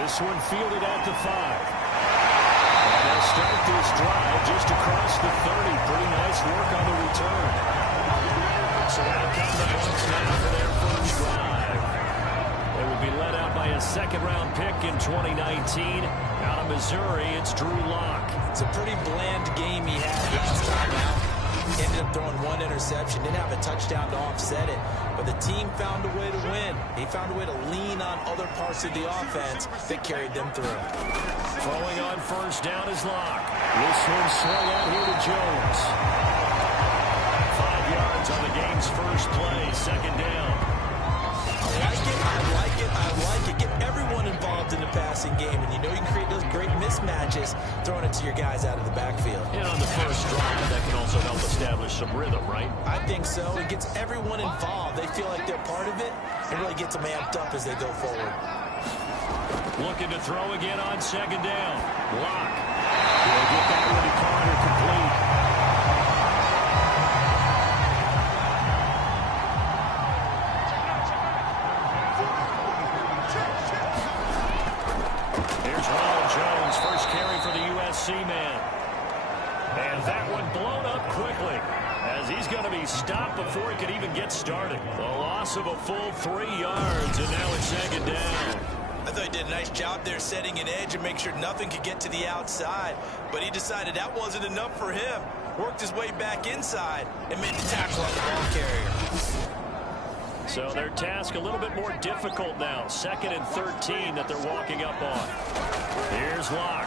This one fielded at the 5. And they'll start this drive just across the 30. Pretty nice work on the return. So out come the Bucs now for their first drive. They will be led out by a second-round pick in 2019. Out of Missouri, it's Drew Lock. It's a pretty bland game he had last time out. Ended up throwing one interception. Didn't have a touchdown to offset it. But the team found a way to win. He found a way to lean on other parts of the offense that carried them through. Throwing on first down is Lock. This one swung out here to Jones. 5 yards on the game's first play, second down. I like it. Get everyone involved in the passing game. And you know you can create those great mismatches throwing it to your guys out of the backfield. And on the first drive, that can also help establish some rhythm, right? I think so. It gets everyone involved. They feel like they're part of it and really gets them amped up as they go forward. Looking to throw again on second down. Lock. He'll get that one to Carter complete. Here's Ronald Jones, first carry for the USC man. And that one blown up quickly as he's going to be stopped before he could even get started. The loss of a full 3 yards, and now it's second down. I thought he did a nice job there setting an edge and make sure nothing could get to the outside. But he decided that wasn't enough for him. Worked his way back inside and made the tackle on the ball carrier. So their task a little bit more difficult now. 2nd and 13 that they're walking up on. Here's Lock.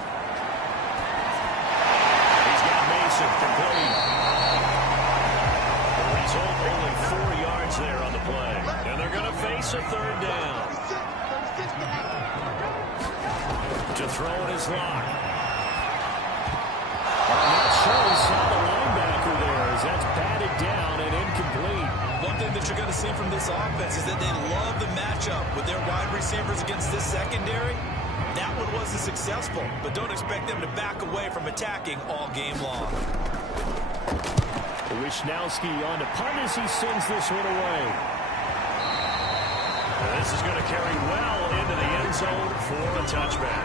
He's got Mason complete. The result, only 4 yards there on the play. And they're going to face a third down. To throw it is Lock. I'm not sure he saw the linebacker there as that's batted down and incomplete. One thing that you're going to see from this offense is that they love the matchup with their wide receivers against this secondary. That one wasn't successful, but don't expect them to back away from attacking all game long. Wishnowski on to punt as he sends this one away. This is going to carry well into the end zone for a touchback.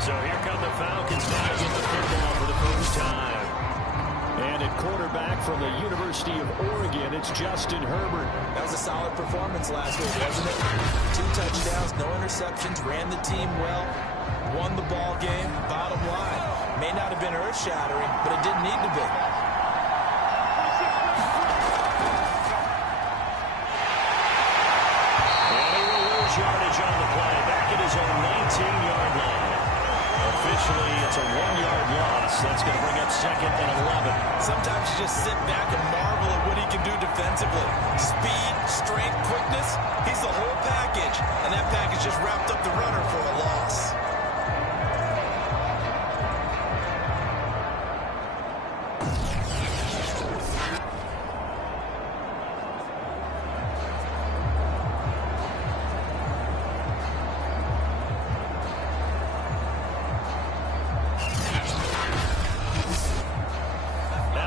So here come the Falcons now to get the football for the first time. And at quarterback from the University of Oregon, it's Justin Herbert. That was a solid performance last week, wasn't it? 2 touchdowns, no interceptions, ran the team well, won the ball game. Bottom line, may not have been earth-shattering, but it didn't need to be. And he will lose yardage on the play, back at his own 19-yard line. Officially, it's a 1-yard loss. That's going to bring up 2nd and 11. Sometimes you just sit back and marvel at what he can do defensively. Speed, strength, quickness. He's the whole package. And that package just wrapped up the runner for a loss.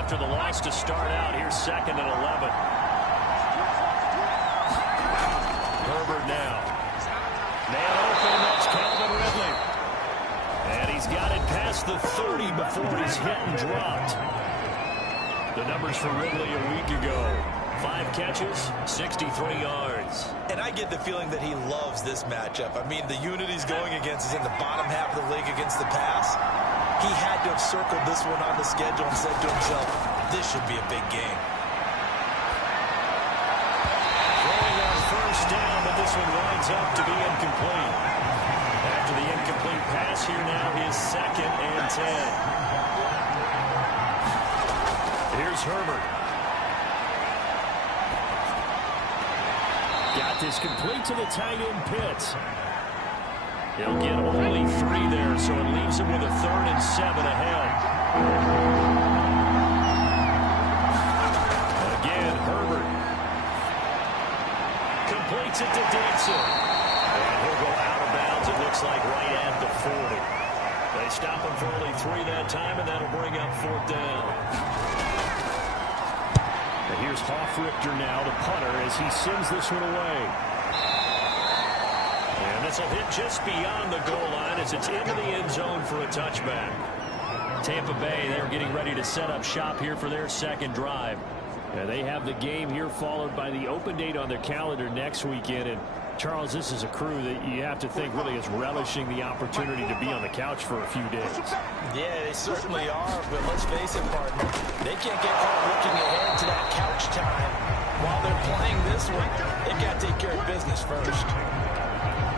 After the loss to start out, here's 2nd and 11. Herbert now. Man open, that's Calvin Ridley. And he's got it past the 30 before he's hit and dropped. The numbers for Ridley a week ago. 5 catches, 63 yards. And I get the feeling that he loves this matchup. I mean, the unit he's going against is in the bottom half of the league against the pass. He had to have circled this one on the schedule and said to himself, this should be a big game. Throwing on first down, but this one winds up to be incomplete. After the incomplete pass, here now is 2nd and 10. Here's Herbert. Got this complete to the tight end Pitts. He'll get only 3 there, so it leaves him with a 3rd and 7 ahead. Again, Herbert completes it to Dixon. And he'll go out of bounds, it looks like, right at the 40. They stop him for only 3 that time, and that'll bring up 4th down. And here's Hoffrichter now, the punter, as he sends this one away. And this This will hit just beyond the goal line as it's into the end zone for a touchback. Tampa Bay, they're getting ready to set up shop here for their second drive. Yeah, they have the game here followed by the open date on their calendar next weekend. And Charles, this is a crew that you have to think really is relishing the opportunity to be on the couch for a few days. Yeah, they certainly are, but let's face it, partner, they can't get caught looking ahead to that couch time while they're playing this one. They've got to take care of business first.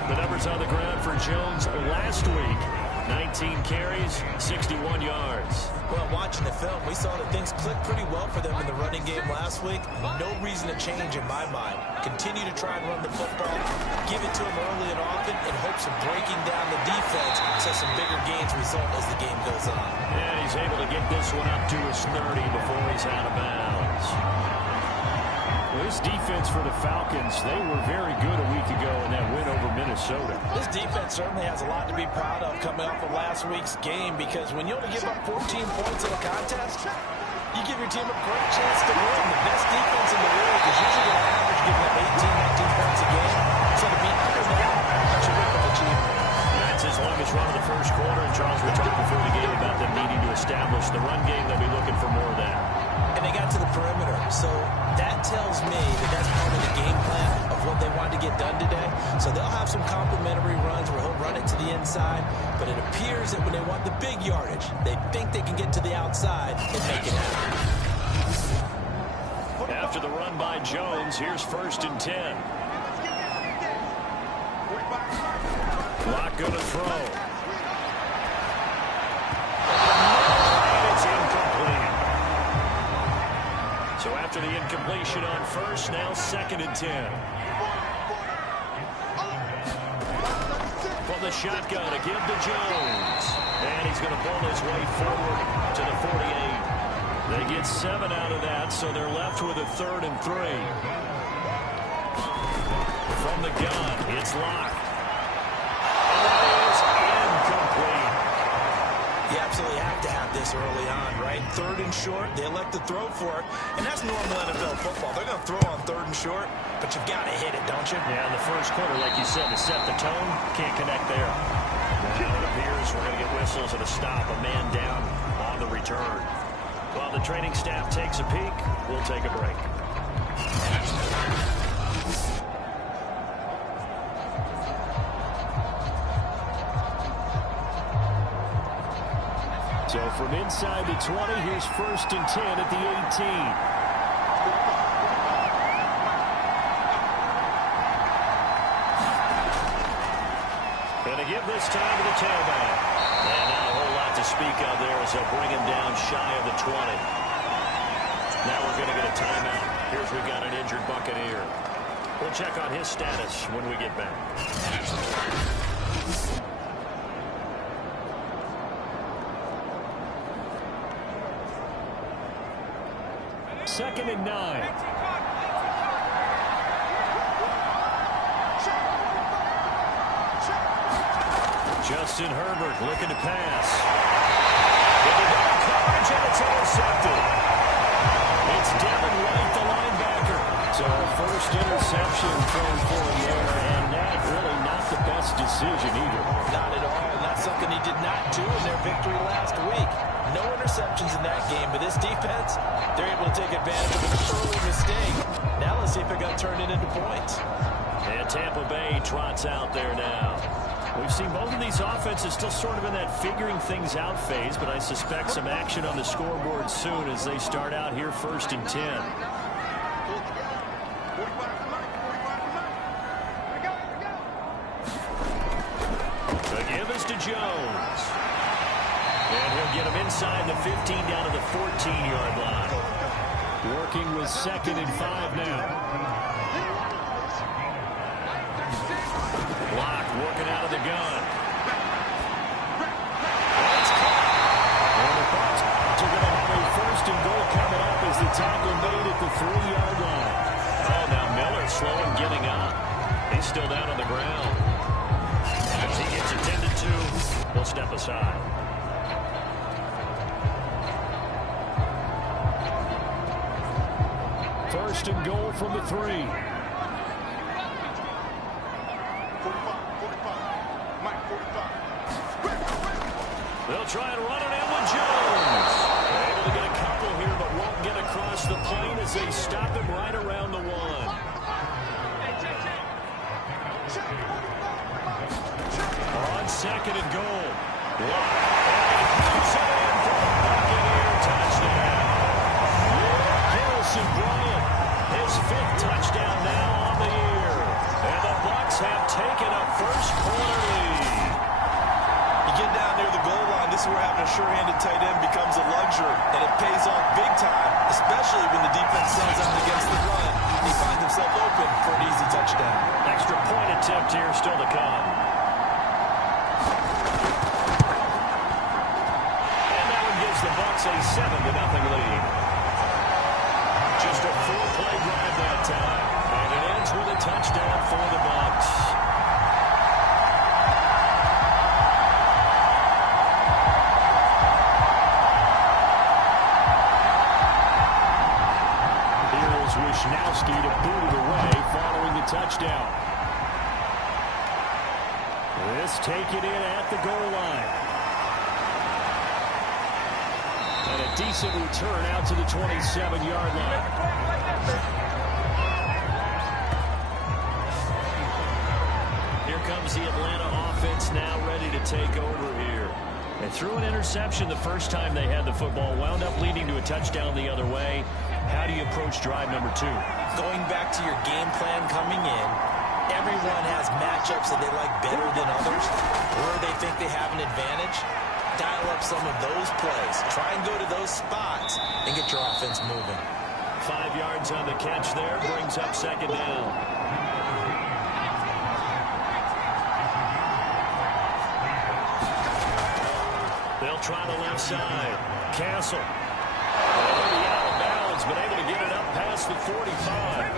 The numbers on the ground for Jones last week. 19 carries, 61 yards. Well, watching the film, we saw that things clicked pretty well for them in the running game last week. No reason to change in my mind. Continue to try and run the football, give it to them early and often in hopes of breaking down the defense so some bigger gains result as the game goes on. And he's able to get this one up to his 30 before he's out of bounds. Well, this defense for the Falcons, they were very good a week ago in that win over Minnesota. This defense certainly has a lot to be proud of coming off of last week's game, because when you only give up 14 points in a contest, you give your team a great chance to win. The best defense in the league is usually going to average giving up 18, 19 points a game. So to be under that, that's a real achievement. That's his longest run of the first quarter, and Charles, we talked before the game about them needing to establish the run game. They'll be looking for more of that. And they got to the perimeter, so that tells me that that's part of the game plan of what they want to get done today. So they'll have some complementary runs where he'll run it to the inside, but it appears that when they want the big yardage, they think they can get to the outside and make it happen. After the run by Jones, here's 1st and 10. Clock going to throw. So after the incompletion on first, now 2nd and 10. From the shotgun, a give to Jones. And he's going to pull his way forward to the 48. They get 7 out of that, so they're left with a 3rd and 3. From the gun, it's locked. And that is incomplete. You absolutely have to have this early on, right? 3rd and short, they elect to throw for it, and that's normal NFL football. They're going to throw on 3rd and short, but you've got to hit it, don't you? Yeah, in the first quarter, like you said, to set the tone, can't connect there. Now it appears we're going to get whistles and a stop, a man down on the return. While the training staff takes a peek, we'll take a break. So from inside the 20, here's 1st and 10 at the 18. Going to give this time to the tailback. And not a whole lot to speak of there as they'll bring him down shy of the 20. Now we're going to get a timeout. Here's we've got an injured Buccaneer. We'll check on his status when we get back. 2nd and 9. Justin Herbert looking to pass. Coverage, and it's intercepted. It's Devin White, the linebacker. So a first interception thrown for him there, and that really not the best decision either. Not at all, and that's something he did not do in their victory last week. No interceptions in that game, but this defense, they're able to take advantage of an early mistake. Now let's see if it got turned into points. And Tampa Bay trots out there now. We've seen both of these offenses still sort of in that figuring things out phase, but I suspect some action on the scoreboard soon as they start out here 1st and 10. The give is to Jones. And he'll get him inside the 15 down to the 14-yard line. Working with 2nd and 5 now. Block working out of the gun. That's caught. And the Bucs are going to have a 1st and goal coming up as the tackle made at the 3-yard line. Oh, now Miller slow in getting up. He's still down on the ground. As he gets attended to, we'll step aside. First and goal from the 3. 45. They'll try and run it in with Jones. Able to get a couple here, but won't get across the plane as they stop him right around the 1. On 2nd and goal. Harrison Bryant, his 5th touchdown now on the year. And the Bucs have taken a first quarter lead. You get down near the goal line, this is where having a sure-handed tight end becomes a luxury, and it pays off big time, especially when the defense sells out against the run. He finds himself open for an easy touchdown. Extra point attempt here still to come. And that one gives the Bucs a 7-0 lead. Just a 4-play drive that time, and it ends with a touchdown for the Bucs. Wishnowski to boot it away following the touchdown. This taken in at the goal line. And a decent return out to the 27-yard line. Here comes the Atlanta offense now ready to take over here. They threw an interception the first time they had the football, wound up leading to a touchdown the other way. How do you approach drive number 2? Going back to your game plan coming in, everyone has matchups that they like better than others, where they think they have an advantage. Dial up some of those plays. Try and go to those spots and get your offense moving. 5 yards on the catch there, brings up 2nd down. They'll try the left side. Castle. Maybe out of bounds, but able to get it up past the 45.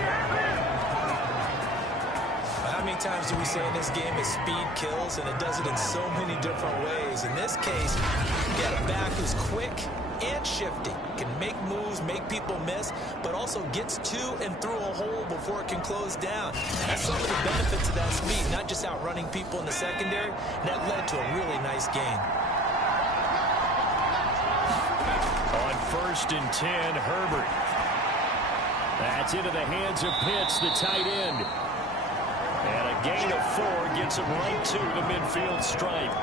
How many times do we say in this game is speed kills, and it does it in so many different ways. In this case, you got a back who's quick and shifty, can make moves, make people miss, but also gets to and through a hole before it can close down. That's some of the benefits of that speed, not just outrunning people in the secondary. That led to a really nice game. On 1st and 10, Herbert. That's into the hands of Pitts, the tight end. And a gain of 4 gets him right to the midfield stripe.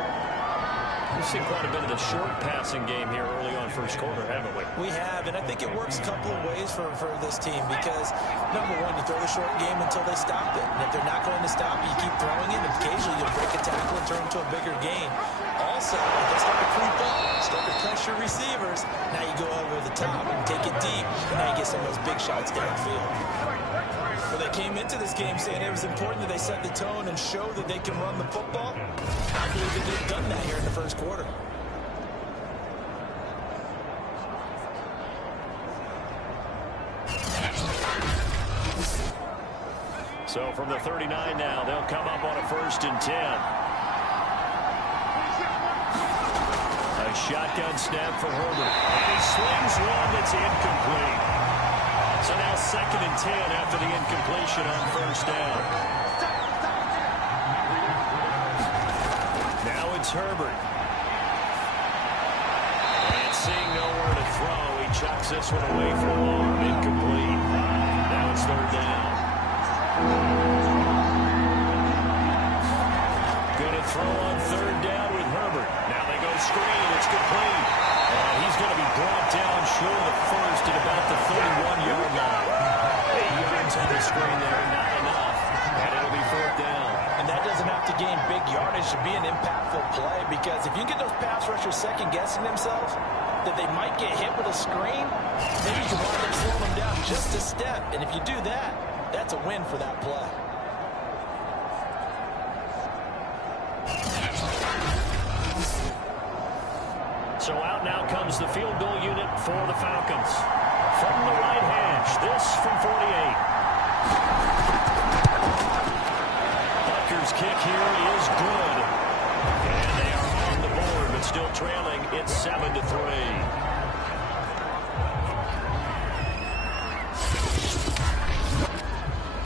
We've seen quite a bit of the short passing game here early on first quarter, haven't we? We have, and I think it works a couple of ways for this team because, number one, you throw the short game until they stop it. And if they're not going to stop it, you keep throwing it. Occasionally, you'll break a tackle and turn into a bigger gain. Also, if they start to creep up, start to pressure receivers, now you go over the top and take it deep, and now you get some of those big shots downfield. Well, they came into this game saying it was important that they set the tone and show that they can run the football. I believe that they've done that here in the first quarter. So from the 39 now, they'll come up on a 1st and 10. A shotgun snap for Herbert. And he swings one that's incomplete. So now 2nd and 10 after the incompletion on 1st down. Now it's Herbert. And seeing nowhere to throw, he chucks this one away from arm. Incomplete. Now it's 3rd down. Going to throw on 3rd down with Herbert. Now they go screen. It's complete. And he's going to be brought down short of the first at about the 31-yard line. 8 yards on the screen there, not enough. And it'll be 4th down. And that doesn't have to gain big yardage to be an impactful play, because if you get those pass rushers second-guessing themselves that they might get hit with a screen, maybe you can wind up slowing them down just a step. And if you do that, that's a win for that play. So out now comes the field goal unit for the Falcons. From the right hash, this from 48. Butker's kick here is good. And they are on the board, but still trailing. It's 7-3.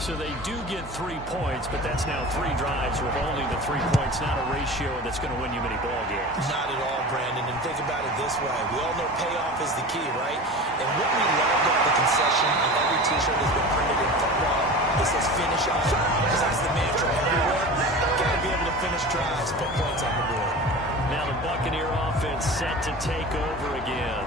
So So they do get 3 points, but that's now 3 drives with only the 3 points, not a ratio that's going to win you many ball games. Not at all, Brandon. And think about it this way. We all know payoff is the key, right? And what we love about the concession on every T-shirt that's been printed in football, it says finish on it, because that's the mantra everywhere. Got to be able to finish drives, put points on the board. Now the Buccaneer offense set to take over again.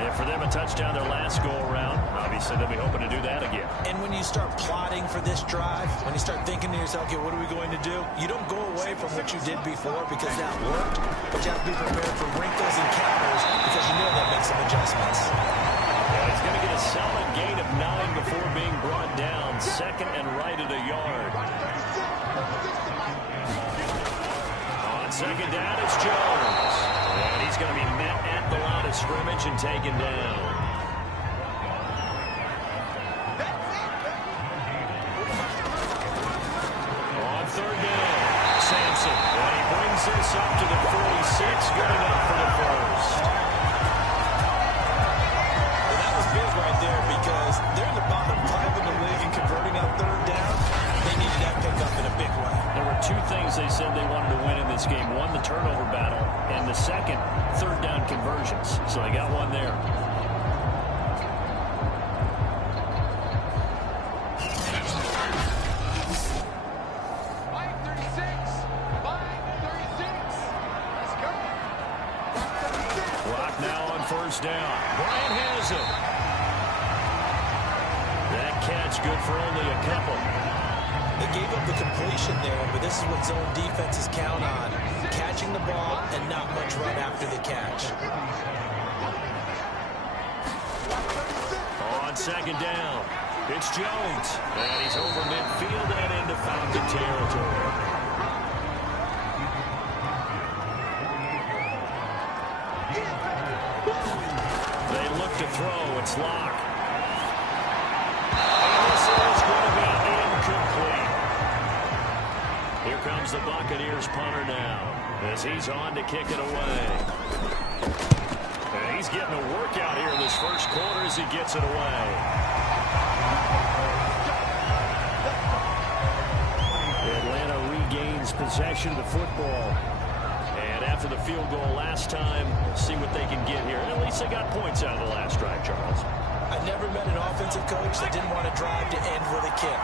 And for them, a touchdown their last go-around. Obviously, they'll be hoping to do that again. And when you start plotting for this drive, when you start thinking to yourself, okay, what are we going to do? You don't go away from what you did before because that worked, but you have to be prepared for wrinkles and counters because you know that makes some adjustments. Yeah, he's going to get a solid gain of 9 before being brought down. Second and right at a yard. On second down, it's Jones. And he's going to be met at the line of scrimmage and taken down. On third down, Sampson. And he brings this up to the 46, good enough for the first. And that was big right there because they're in the bottom 5 in the league and converting on third down. They needed that pickup in a big way. There were 2 things they said they wanted to win in this game. One, the turnover battle, and the second, third down conversions. So they got one there. Clock now on first down. Bryant has it. That catch good for only a couple. They gave up the completion there, but this is what zone defenses count on. Catching the ball and not much run after the catch. On second down, it's Jones. And he's over midfield and into Falcon territory. They look to throw. It's Locke. And this is going to be incomplete. Here comes the Buccaneers punter now as he's on to kick it away. And he's getting a workout here in this first quarter as he gets it away. Atlanta regains possession of the football. And after the field goal last time, see what they can get here. At least they got points out of the last drive, Charles. I never met an offensive coach that didn't want to drive to end with a kick.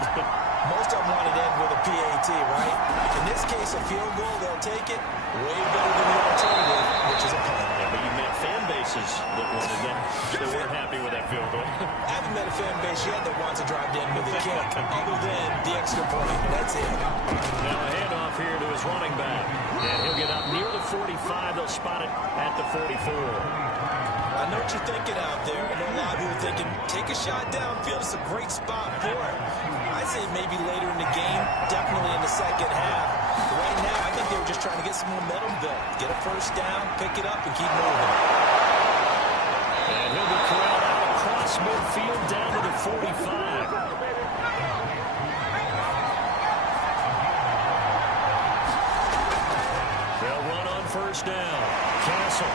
Most of them wanted to end with a PAT, right? In this case, a field goal, they'll take it. Way better than the alternative, which is a punt. Yeah, but you met fan bases that wanted that. They weren't happy with that field goal. I haven't met a fan base yet that wants to drive to end with a kick, other than the extra point. That's it. Now a handoff here to his running back. And he'll get up near the 45. They'll spot it at the 44. I know what you're thinking out there. I know a lot of people are thinking, take a shot downfield. It's a great spot for it. I'd say maybe later in the game, definitely in the second half. But right now, I think they were just trying to get some momentum built. Get a first down, pick it up, and keep moving. And he'll be corralled out across midfield down to the 45. They'll run on first down. Castle.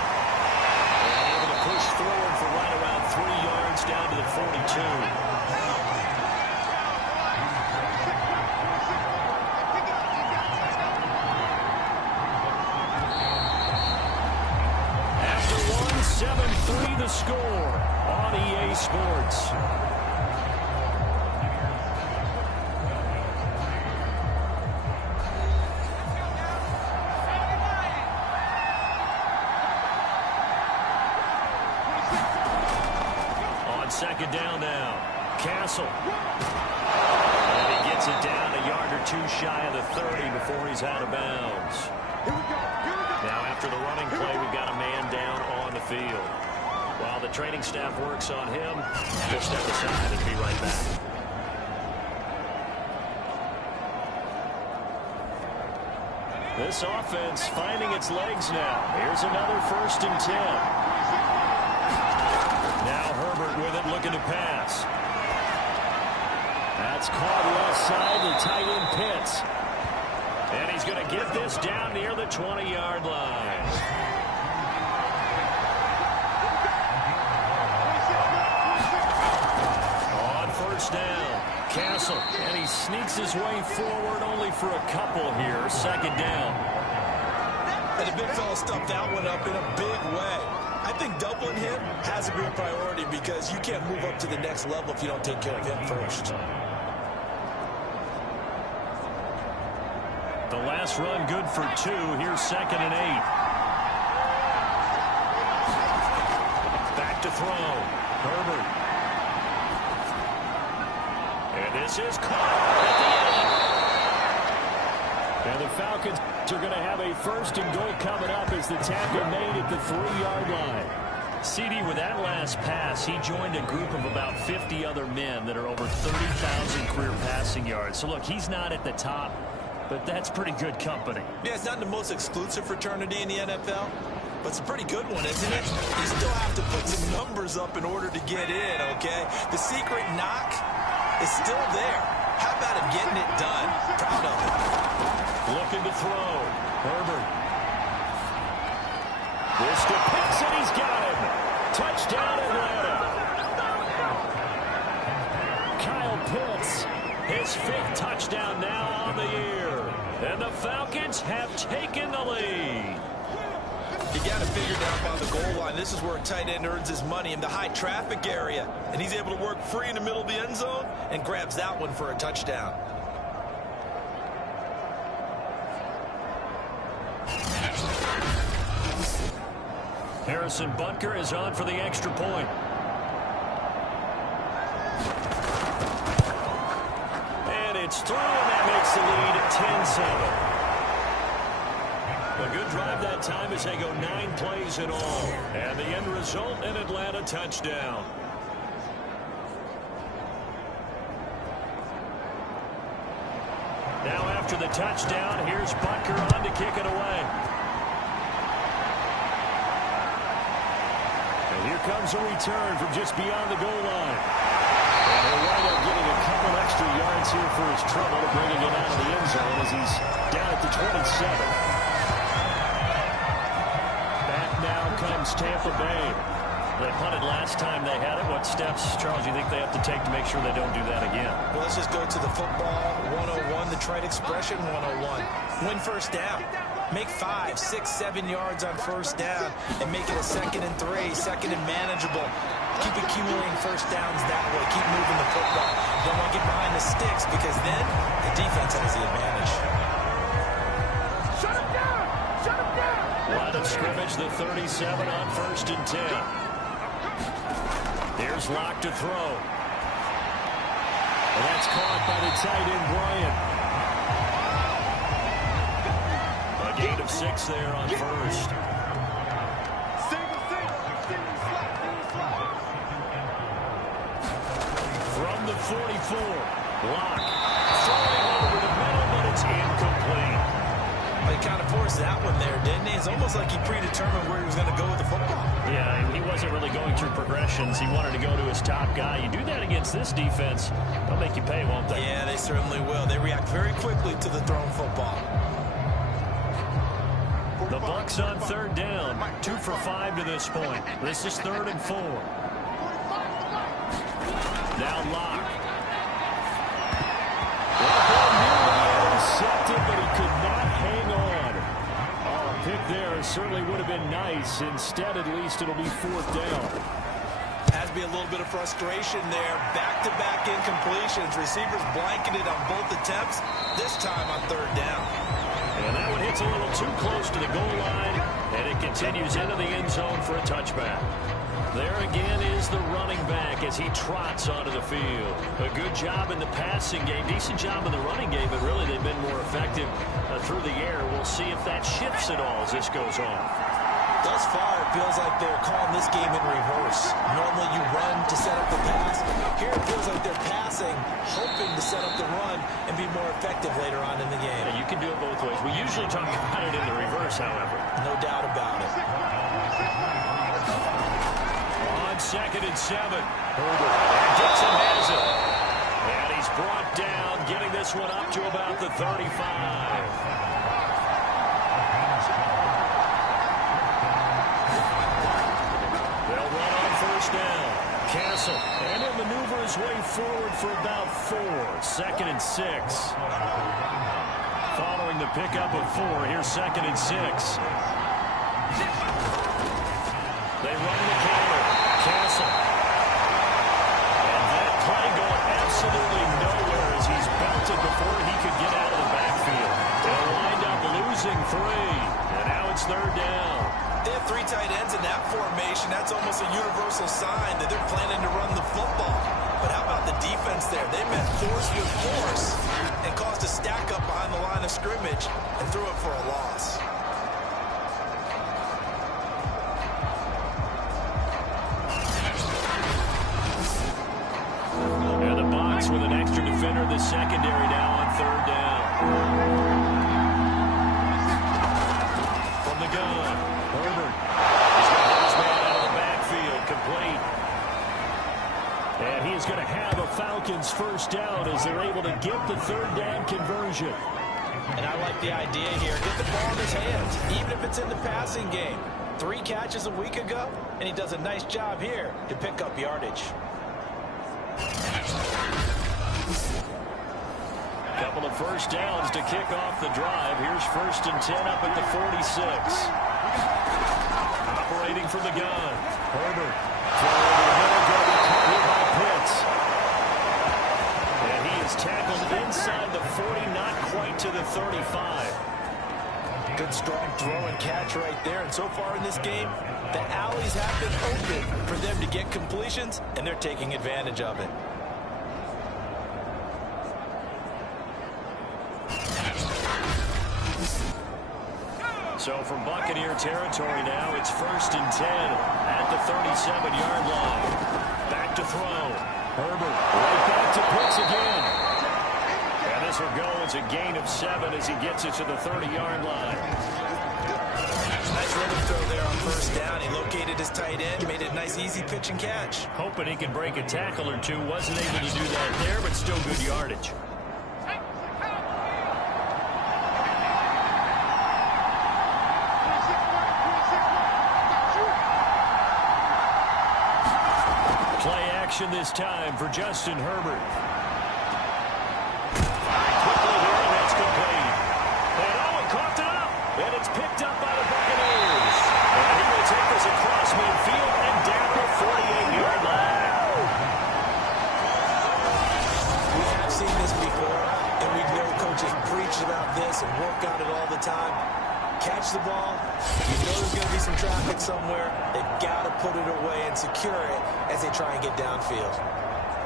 Push forward for right around 3 yards down to the 42. After one, 7-3 the score on EA Sports. Second down now. Castle. And he gets it down a yard or 2 shy of the 30 before he's out of bounds. Now after the running play, we've got a man down on the field. While the training staff works on him, we'll step aside and be right back. This offense finding its legs now. Here's another 1st and 10. Now Herbert with it, looking to pass. That's caught left side, the tight end Pitts. And he's going to get this down near the 20-yard line. On first down, Castle, and he sneaks his way forward only for a couple here. Second down. And the big fella stuffed that one up in a big way. I think doubling him has to be a priority because you can't move up to the next level if you don't take care of him first. The last run good for 2. Here's 2nd and 8. Back to throw. Herbert. And this is caught at the end. And the Falcons are going to have a 1st and goal coming up as the tackle made at the 3-yard line. CD, with that last pass, he joined a group of about 50 other men that are over 30,000 career passing yards. So, look, he's not at the top, but that's pretty good company. Yeah, it's not the most exclusive fraternity in the NFL, but it's a pretty good one, isn't it? You still have to put some numbers up in order to get in, okay? The secret knock is still there. How about him getting it done? Proud of him. Looking to throw. Herbert. This to Pitts, and he's got him. Touchdown, Atlanta. Kyle Pitts, his 5th touchdown now on the year. And the Falcons have taken the lead. You got to figure down by the goal line. This is where a tight end earns his money in the high traffic area. And he's able to work free in the middle of the end zone and grabs that one for a touchdown. Harrison Butker is on for the extra point. And it's through, and that makes the lead at 10-7. A good drive that time as they go 9 plays in all. And the end result, an Atlanta touchdown. Now after the touchdown, here's Butker on to kick it away. And here comes a return from just beyond the goal line. And he'll wind up getting a couple extra yards here for his trouble, bringing it out of the end zone as he's down at the 27. Now comes Tampa Bay. They punted last time they had it. What steps, Charles, you think they have to take to make sure they don't do that again? Well, let's just go to the football 101, the trade expression 101. Win first down. Make 5, 6, 7 yards on first down and make it a 2nd and 3, 2nd and manageable. Keep accumulating first downs that way. Keep moving the football. Don't want to get behind the sticks because then the defense has the advantage. Line of scrimmage, the 37 on 1st and 10. Here's Locke to throw. And that's caught by the tight end, Bryant. A gain of 6 there on 1st. From the 44, Locke throwing over the middle, but it's incomplete. They kind of forced that one there, didn't he? It's almost like he predetermined where he was going to go with the football. Yeah, he wasn't really going through progressions. He wanted to go to his top guy. You do that against this defense, they'll make you pay, won't they? Yeah, they certainly will. They react very quickly to the thrown football. The Bucs on 3rd down. 2 for 5 to this point. This is 3rd and 4. Now Locke. Intercepted, but he could not hang on. Oh, a pick there certainly would have been nice. Instead, at least, it'll be 4th down. Has to be a little bit of frustration there. Back-to-back incompletions. Receivers blanketed on both attempts, this time on 3rd down. And that one hits a little too close to the goal line, and it continues into the end zone for a touchback. There again is the running back as he trots onto the field. A good job in the passing game. Decent job in the running game, but really they've been more effective through the air. We'll see if that shifts at all as this goes on. Thus far, it feels like they're calling this game in reverse. Normally you run to set up the pass. Here it feels like they're passing, hoping to set up the run and be more effective later on in the game. Yeah, you can do it both ways. We usually talk about it in the reverse, however. No doubt about it. On 2nd and 7. Herbert. And Dixon has it. And he's brought down, getting this one up to about the 35. They'll run on 1st down. Castle. And in the maneuver his way forward for about 4. 2nd and 6. Following the pickup of 4, here's 2nd and 6. They run the counter. Castle. And that play going absolutely nowhere as he's belted before he could get out of the backfield. They'll wind up losing 3. And now it's 3rd down. They have 3 tight ends in that formation. That's almost a universal sign that they're planning to run the football. But how about the defense there? They met force with force and caused a stack up behind the line of scrimmage and threw it for a loss. And the box with an extra defender in the secondary now on 3rd down. From the gun, Herbert. He's going to get his man out of the backfield, complete. And he is going to have a Falcons 1st down as they're able to get the 3rd down conversion. And I like the idea here. Get the ball in his hands, even if it's in the passing game. 3 catches a week ago, and he does a nice job here to pick up yardage. Couple of 1st downs to kick off the drive. Here's 1st and 10 up at the 46. Operating from the gun. Herbert. Throw over the middle, going to be caught here by Pitts. And he is tackled inside the 40, not quite to the 35. Good strong throw and catch right there. And so far in this game, the alleys have been open for them to get completions, and they're taking advantage of it. So from Buccaneer territory now, it's 1st and 10 at the 37-yard line. Back to throw. Herbert right back to Pitts again. And this will go as a gain of 7 as he gets it to the 30-yard line. Nice rhythm throw there on 1st down. He located his tight end, made it a nice, easy pitch and catch. Hoping he can break a tackle or two. Wasn't able to do that there, but still good yardage. Play action this time for Justin Herbert. Firing quickly here, and that's complete. And Owen coughed it up, and it's picked up by the Buccaneers. And he will take this across midfield and down the 48-yard line. We have seen this before, and we know coaches preach about this and work on it all the time. Catch the ball. You know there's going to be some traffic somewhere. They've got to put it away and secure it as they try and get downfield.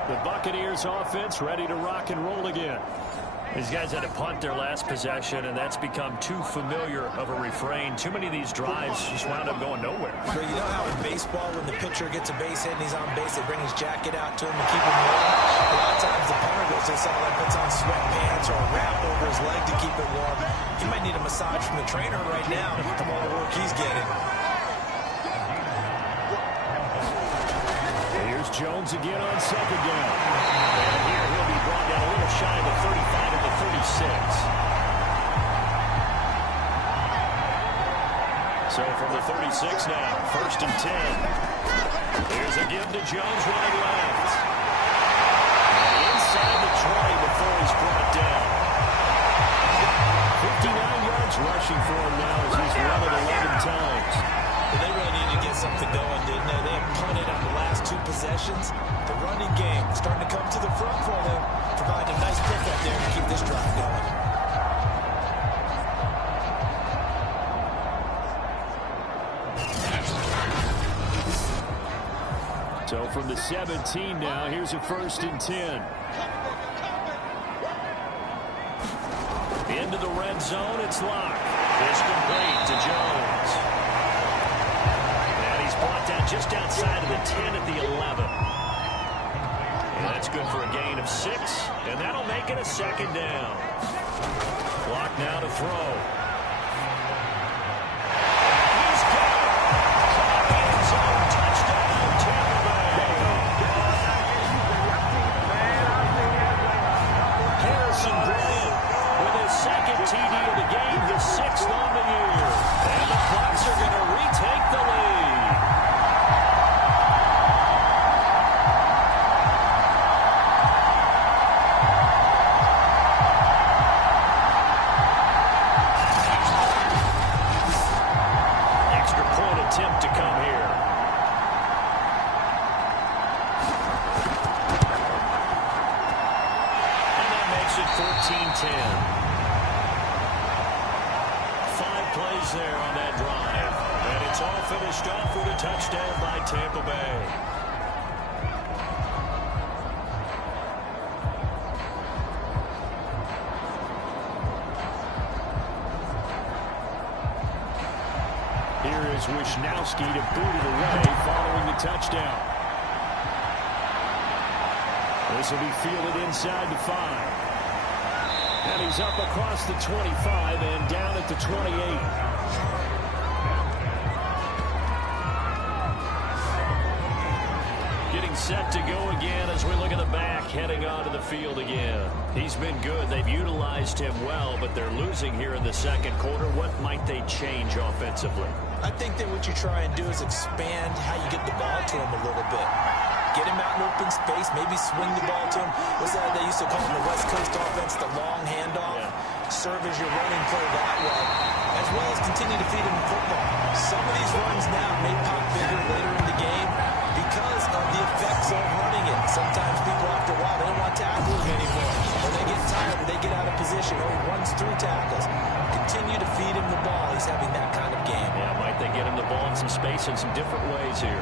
The Buccaneers offense ready to rock and roll again. These guys had to punt their last possession, and that's become too familiar of a refrain. Too many of these drives just wound up going nowhere. Well, you know how in baseball, when the pitcher gets a base hit and he's on base, they bring his jacket out to him and keep him warm? A lot of times the punter goes to someone that puts on sweatpants or a wrap over his leg to keep it warm. He might need a massage from the trainer right now from all the work he's getting. Here's Jones again on 2nd down. And here he'll be brought down a little shy of the 35 at the 36. So from the 36 now, 1st and 10. Here's a give to Jones running left. And inside the 20 before he's brought down. 59 yards rushing for him now as he's run it 11 times. Well, they really needed to get something going, didn't they? They have punted on the last 2 possessions. The running game starting to come to the front for them, providing a nice pickup there to keep this drive going. So from the 17 now, here's a 1st and 10. Into the red zone, it's locked. It's complete to Jones. And he's brought down just outside of the 10 at the 11. And that's good for a gain of 6, and that'll make it a 2nd down. Clock now to throw. He's got it. Caught in the zone. Touchdown, Tampa Bay. Harrison Bryant with his 2nd TD of the game, his 6th on the year. And the Bucs are going to retake the lead. plays there on that drive. And it's all finished off with a touchdown by Tampa Bay. Here is Wisnowski to boot it away following the touchdown. This will be fielded inside the 5. And he's up across the 25 and down at the 28. Getting set to go again as we look at the back heading onto the field again. He's been good. They've utilized him well, but they're losing here in the second quarter. What might they change offensively? I think that what you try and do is expand how you get the ball to him a little bit. Get him out in open space, maybe swing the ball to him. What's that they used to call in the West Coast offense, the long handoff? Yeah. Serve as your running play that way, as well as continue to feed him the football. Some of these runs now may pop bigger later in the game because of the effects of running it. Sometimes people, after a while, they don't want to tackle him anymore. Or they get tired, or they get out of position, or he runs through tackles. Continue to feed him the ball. He's having that kind of game. Yeah, might they get him the ball in some space in some different ways here.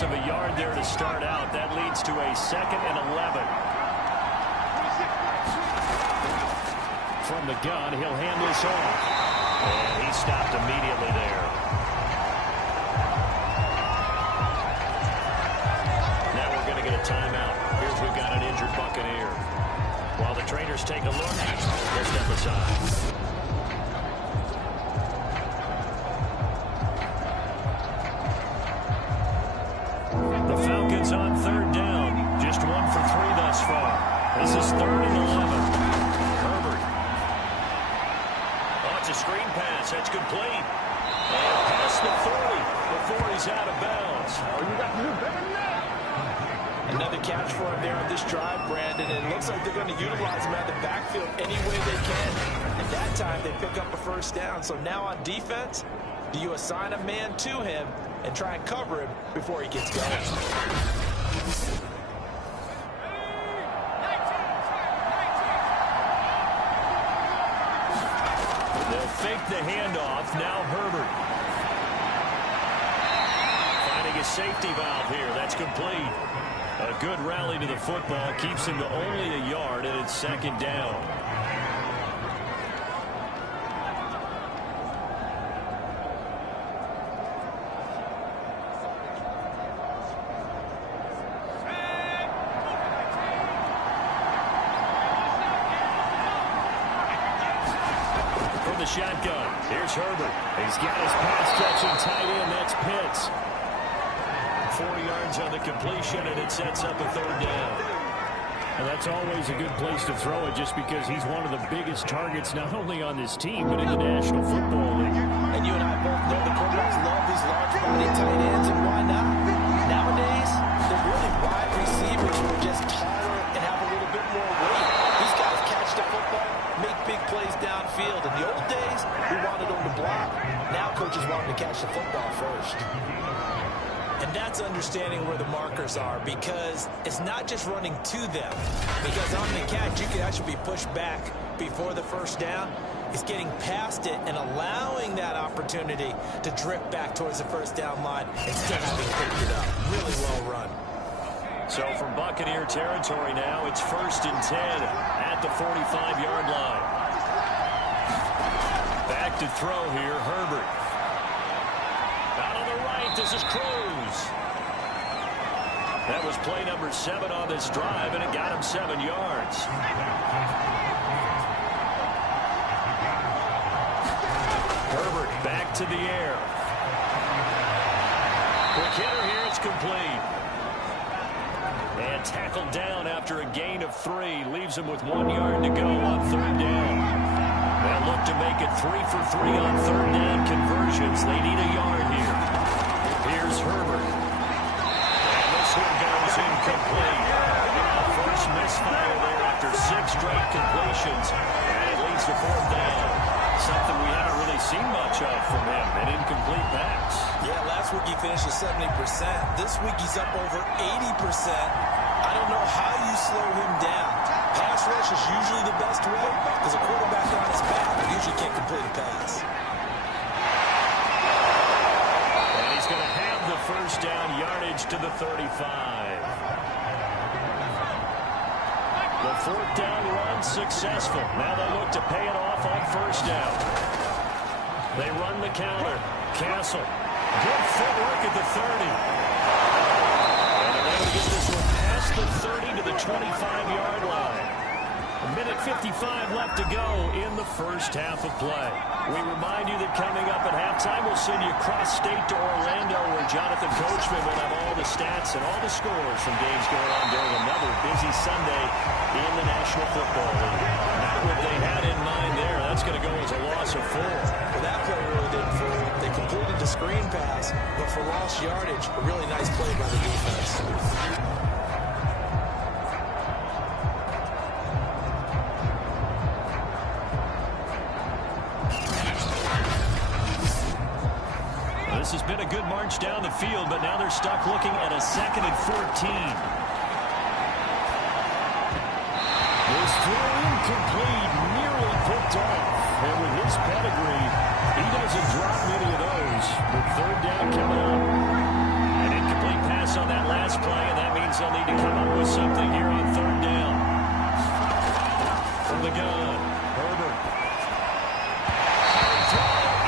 Of a yard there to start out. That leads to a 2nd and 11. From the gun, he'll hand this off. And he stopped immediately there. Now we're going to get a timeout. Here's we've got an injured Buccaneer. While the trainers take a look, they'll step aside. On 3rd down. Just 1 for 3 thus far. This is 3rd and 11. Herbert. Oh, it's a screen pass. That's complete. And past the 40 before he's out of bounds. Oh, you got to do better than that. Another catch for him there on this drive, Brandon. And it looks like they're going to utilize him out of the backfield any way they can. And that time they pick up a 1st down. So now on defense, do you assign a man to him and try and cover him before he gets going? They'll fake the handoff. Now Herbert. Finding a safety valve here. That's complete. A good rally to the football. Keeps him to only a yard, and it's 2nd down. The shotgun. Here's Herbert. He's got his pass-catching tight end. That's Pitts. 4 yards on the completion, and it sets up a 3rd down. And that's always a good place to throw it just because he's one of the biggest targets not only on this team but in the National Football League. And you and I both know the quarterbacks love these large-body tight ends, and why not? Nowadays, they're really wide receivers who are just taller and have a little bit more weight. These guys catch the football, make big plays downfield. In the old days, we wanted them to block. Now coaches want them to catch the football first. And that's understanding where the markers are, because it's not just running to them. Because on the catch, you can actually be pushed back before the 1st down. It's getting past it and allowing that opportunity to drift back towards the 1st down line and still having picked it up. Really well run. So from Buccaneer territory now, it's 1st and 10 at the 45-yard line. Back to throw here, Herbert. Out on the right, this is Cruz. That was play number 7 on this drive, and it got him 7 yards. Herbert back to the air. Quick hitter here, it's complete. And tackled down after a gain of 3. Leaves him with 1 yard to go on 3rd down. They'll look to make it 3 for 3 on 3rd down conversions. They need a yard here. Here's Herbert. And this one goes incomplete. First misfire there after 6 straight completions. And it leads to 4th down. Something we haven't really seen much of from him. An incomplete pass. Yeah, last week he finished at 70%. This week he's up over 80%. I don't know how you slow him down. Pass rush is usually the best way because a quarterback on his back usually can't complete a pass. And he's going to have the first down, yardage to the 35. The fourth down run successful. Now they look to pay it off on first down. They run the counter. Castle. Good footwork at the 30. And they're able to get this one past the 30 to the 25-yard line. A minute 55 left to go in the first half of play. We remind you that coming up at halftime, we'll send you cross-state to Orlando, where Jonathan Coachman will have all the stats and all the scores from games going on during another busy Sunday in the National Football League. Not what they had in mind there. That's going to go as a loss of 4. Well, that play really didn't fool them. They completed the screen pass, but for lost yardage, a really nice play by the defense. This has been a good march down the field, but now they're stuck looking at a 2nd and 14. This throw incomplete, nearly picked off. And with his pedigree, he doesn't drop many of those. But third down coming up. An incomplete pass on that last play, and that means they'll need to come up with something here on third down. From the gun, Herbert.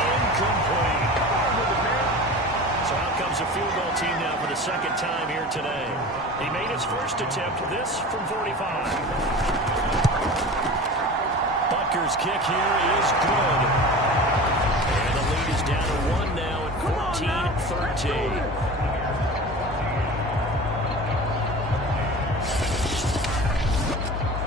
Incomplete. So out comes a field goal team now for the second time here today. He made his first attempt, this from 45. Butker's kick here is good. And the lead is down to 1 now at 14-13.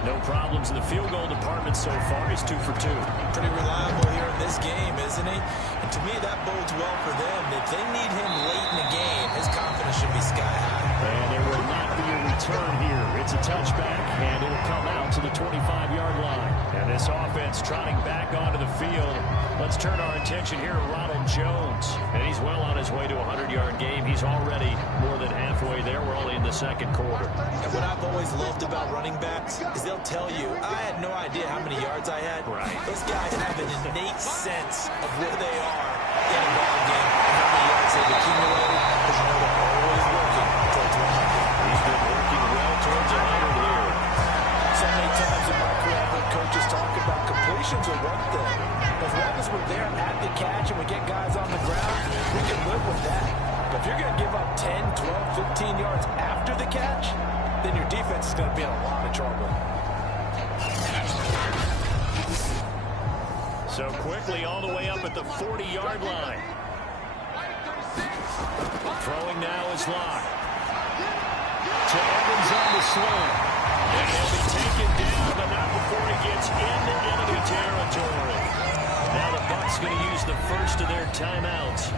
No problems in the field goal department so far. He's 2 for 2. Pretty reliable here in this game, isn't he? And to me, that bodes well for them. If they need him late in the game, his confidence should be sky high. And there will not be a return here. It's a touchback, and it'll come out to the 25-yard line. And this offense trotting back onto the field. Let's turn our attention here to Ronald Jones. And he's well on his way to a 100-yard game. He's already more than halfway there. We're only in the second quarter. And what I've always loved about running backs is they'll tell you, I had no idea how many yards I had. Right. Those guys have an innate sense of where they are in a ball game and how many yards they've accumulated, because you know they're always working towards 100. He's been working well towards 100 here. So many times in my career, I've heard coaches talk about completions are one thing. As long as we're there at the catch and we get guys on the ground, we can live with that. But if you're going to give up 10, 12, 15 yards after the catch, then your defense is going to be in a lot of trouble. So quickly all the way up at the 40-yard line. Throwing now is Locke. To Evans on the sling. And he'll be taken down, but not before he gets into enemy territory. Now the Bucs going to use the first of their timeouts,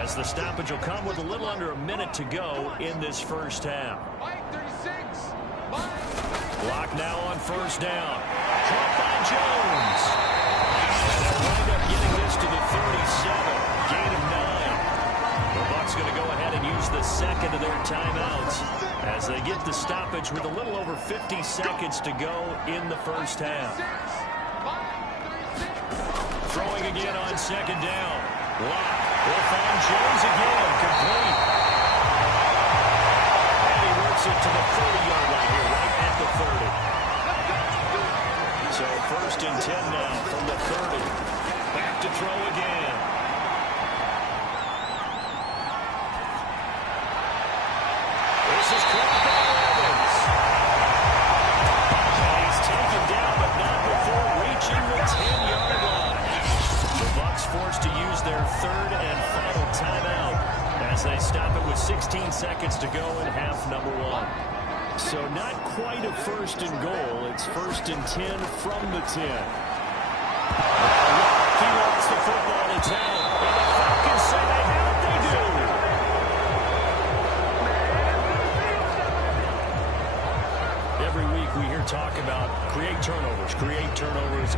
as the stoppage will come with a little under a minute to go in this first half. Locke now on first down. Caught by Jones. And they'll wind up getting this to the 37. Gain of 9. The Bucs going to go ahead and use the second of their timeouts as they get the stoppage with a little over 50 seconds to go in the first half. Throwing again on second down. Locke will find Jones again. Complete. And he works it to the 30-yard line here, right at the 30. So first and 10 now from the 30. Back to throw again. This is caught by Evans. And he's taken down, but not before reaching the 10-yard line. The Bucs forced to use their third and final timeout as they stop it with 16 seconds to go in half number 1. So not quite a first and goal. It's first and 10 from the 10. He wants the football to 10. And the Falcons say they have it. They do. Every week we hear talk about create turnovers.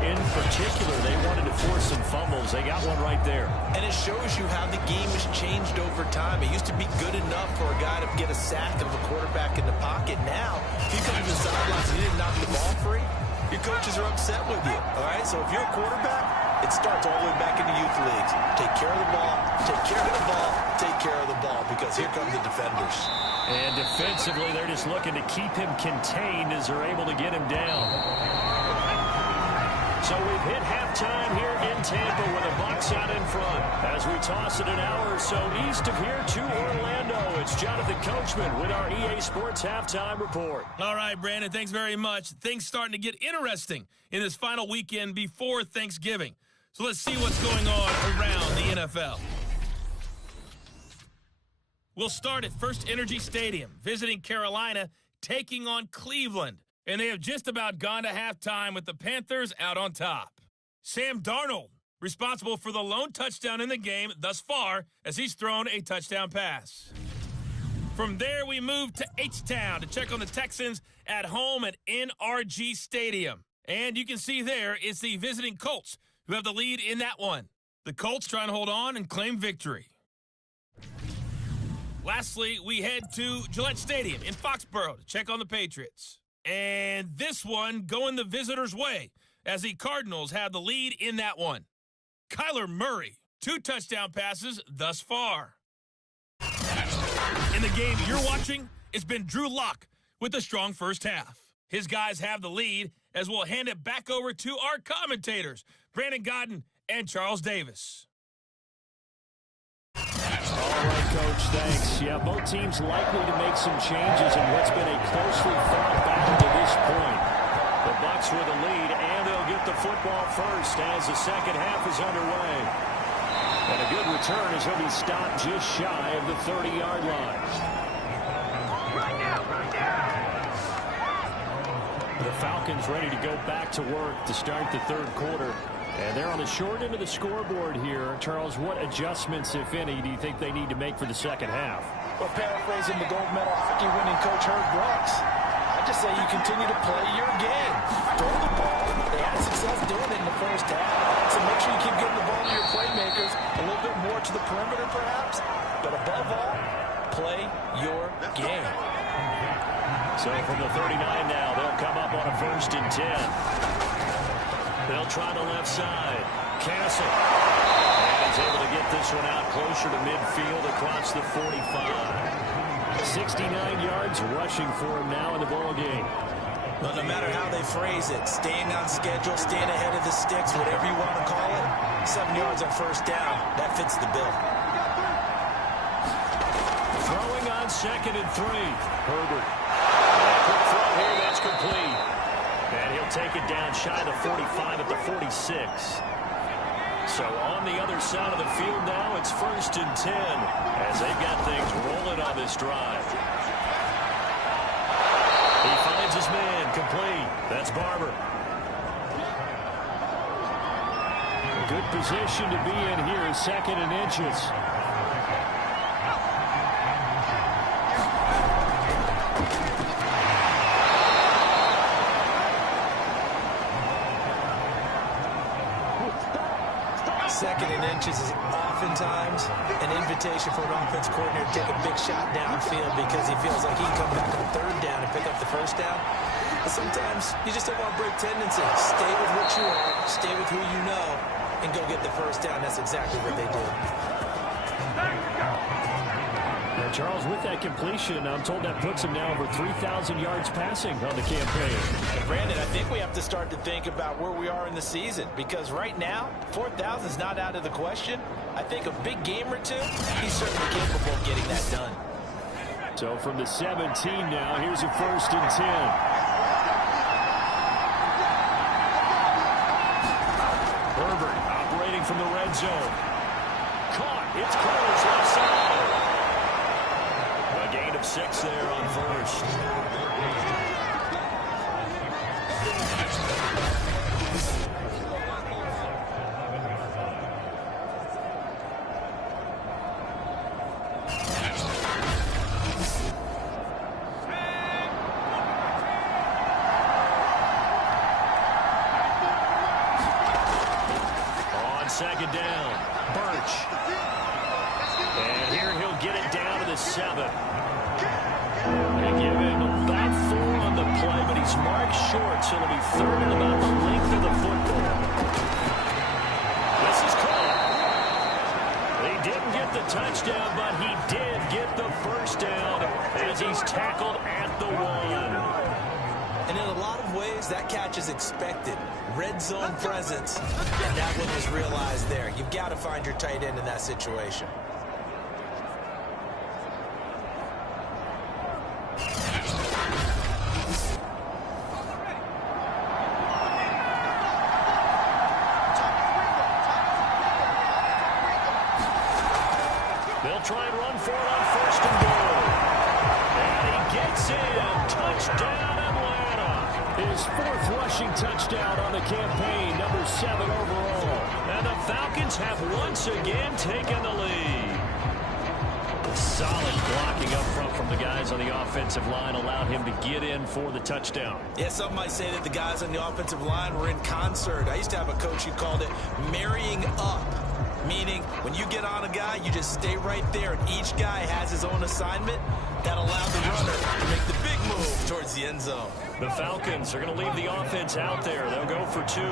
In particular, they wanted to force some fumbles. They got one right there. And it shows you how the game has changed over time. It used to be good enough for a guy to get a sack of a quarterback in the pocket. Now, if you come to the sidelines and you didn't knock the ball free, your coaches are upset with you. All right, so if you're a quarterback, it starts all the way back in the youth leagues. Take care of the ball, take care of the ball, take care of the ball, because here come the defenders. And defensively, they're just looking to keep him contained as they're able to get him down. So we've hit halftime here in Tampa with a Bucs out in front. As we toss it an hour or so east of here to Orlando, it's Jonathan Coachman with our EA Sports Halftime Report. All right, Brandon, thanks very much. Things starting to get interesting in this final weekend before Thanksgiving. So let's see what's going on around the NFL. We'll start at First Energy Stadium, visiting Carolina, taking on Cleveland. And they have just about gone to halftime with the Panthers out on top. Sam Darnold, responsible for the lone touchdown in the game thus far, as he's thrown a touchdown pass. From there, we move to H-Town to check on the Texans at home at NRG Stadium. And you can see there it's the visiting Colts who have the lead in that one. The Colts trying to hold on and claim victory. Lastly, we head to Gillette Stadium in Foxborough to check on the Patriots. And this one going the visitors' way as the Cardinals have the lead in that one. Kyler Murray, 2 touchdown passes thus far. In the game you're watching, it's been Drew Lock with a strong first half. His guys have the lead as we'll hand it back over to our commentators, Brandon Godden and Charles Davis. All right, Coach, thanks. Yeah, both teams likely to make some changes in what's been a closely fought battle to this point. The Bucs with the lead, and they'll get the football first as the second half is underway. And a good return as he'll be stopped just shy of the 30-yard line. The Falcons ready to go back to work to start the third quarter. And they're on the short end of the scoreboard here. Charles, what adjustments, if any, do you think they need to make for the second half? Well, paraphrasing the gold medal hockey winning coach Herb Brooks, I just say you continue to play your game. Throw the ball. They had success doing it in the first half. So make sure you keep getting the ball to your playmakers, a little bit more to the perimeter perhaps. But above all, play your game. So from the 39 now, they'll come up on a 1st and 10. They'll try the left side. Castle. And he's able to get this one out closer to midfield across the 45. 69 yards rushing for him now in the ball game. Well, no matter how they phrase it, staying on schedule, staying ahead of the sticks, whatever you want to call it, 7 yards on first down, that fits the bill. Throwing on 2nd and 3. Herbert. Quick throw here, that's complete. And he'll take it down shy of the 45 at the 46. So on the other side of the field now, it's 1st and 10 as they've got things rolling on this drive. He finds his man, complete. That's Barber. A good position to be in here, 2nd and inches. Second and inches is oftentimes an invitation for an offense coordinator to take a big shot downfield because he feels like he can come back on 3rd down and pick up the 1st down. But sometimes you just don't want to break tendency. Stay with what you are, stay with who you know, and go get the 1st down. That's exactly what they did. Now, Charles, with that completion, I'm told that puts him now over 3,000 yards passing on the campaign. And Brandon, I think we have to start to think about where we are in the season because right now, 4,000 is not out of the question. I think a big game or two, he's certainly capable of getting that done. So from the 17 now, here's a 1st and 10. Herbert operating from the red zone. Caught. It's close left side. A gain of 6 there on 1st. second down. Birch. And here he'll get it down to the 7. They give him about 4 on the play, but he's marked short, so it'll be third and about the length of the football. This is caught. He didn't get the touchdown, but he did get the first down as he's tackled at the 1. And in a lot of ways, that catch is expected. Red zone presence, and that one was realized there. You've got to find your tight end in that situation. They'll try and run for it on first and goal. And he gets in. Touchdown, Atlanta. His 4th rushing touchdown on the campaign, number 7 overall. And the Falcons have once again taken the lead. Solid blocking up front from the guys on the offensive line allowed him to get in for the touchdown. Yeah, some might say that the guys on the offensive line were in concert. I used to have a coach who called it marrying up, meaning when you get on a guy, you just stay right there, and each guy has his own assignment that allowed the runner to make the big move towards the end zone. The Falcons are going to leave the offense out there. They'll go for 2.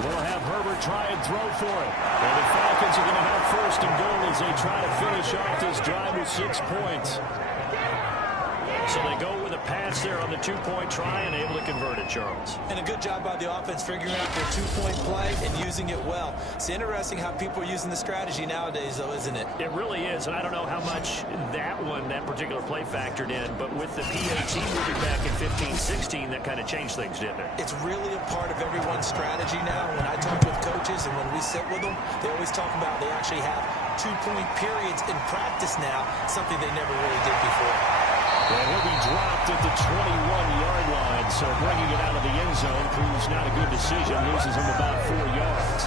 They'll have Herbert try and throw for it. And the Falcons are going to have first and goal as they try to finish off this drive with 6 points. So they go with a pass there on the 2-point try and able to convert it, Charles. And a good job by the offense figuring out their 2-point play and using it well. It's interesting how people are using the strategy nowadays, though, isn't it? It really is, and I don't know how much that particular play factored in, but with the PAT moving back in 15-16, that kind of changed things, didn't it? It's really a part of everyone's strategy now. When I talk with coaches and when we sit with them, they always talk about they actually have 2-point periods in practice now, something they never really did before. And he'll be dropped at the 21-yard line, so bringing it out of the end zone proves not a good decision. Loses him about 4 yards.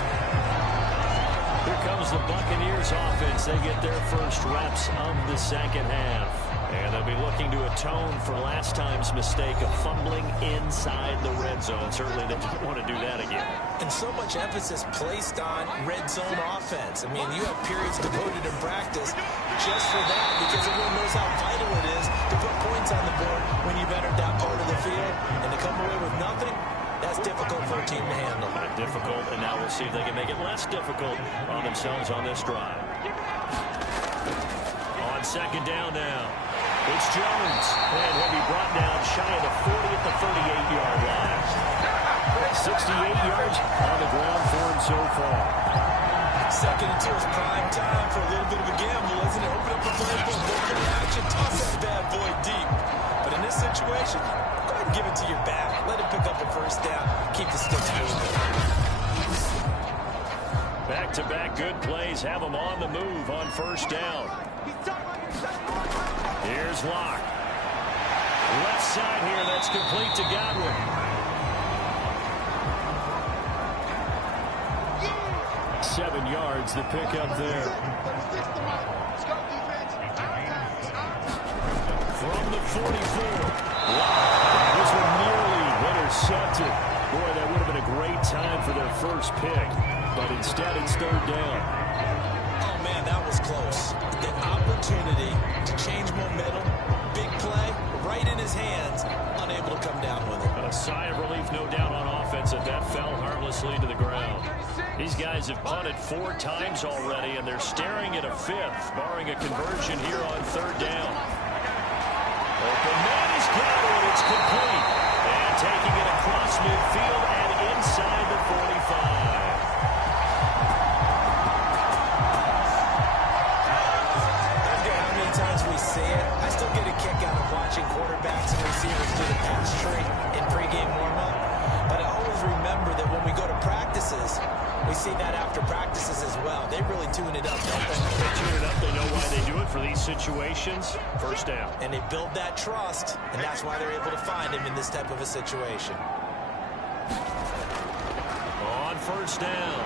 Here comes the Buccaneers offense. They get their first reps of the second half. And they'll be looking to atone for last time's mistake of fumbling inside the red zone. Certainly they don't want to do that again. And so much emphasis placed on red zone offense. I mean, you have periods devoted in practice just for that because everyone knows how vital it is to put points on the board when you've entered that part of the field. And to come away with nothing, that's difficult for a team to handle. Difficult, and now we'll see if they can make it less difficult on themselves on this drive. On second down now. It's Jones, and he'll be brought down shy of the 40 at the 38-yard line. 68 yards on the ground for him so far. Second and 2 is prime time for a little bit of a gamble, isn't it? Open up the playbook, go for the action, toss that bad boy deep. But in this situation, go ahead and give it to your back. Let him pick up a first down. Keep the sticks moving. Back-to-back good plays have him on the move on first down. Here's Locke. Left side here, that's complete to Godwin. Seven yards, the pickup there. From the 44. This one nearly intercepted. Boy, that would have been a great time for their first pick. But instead, it's third down. Oh, man, that was close. The opportunity to change momentum, big play, right in his hands, unable to come down with it. A sigh of relief, no doubt, on offense, that fell harmlessly to the ground. These guys have punted 4 times already, and they're staring at a 5th, barring a conversion here on third down. Open man is Godwin. It's complete. And taking it across midfield and inside the 45. We see it. I still get a kick out of watching quarterbacks and receivers do the pass tree in pregame warm-up. But I always remember that when we go to practices, we see that after practices as well. They really tune it up, don't they? They tune it up. They know why they do it for these situations. First down. And they build that trust, and that's why they're able to find him in this type of a situation. On first down,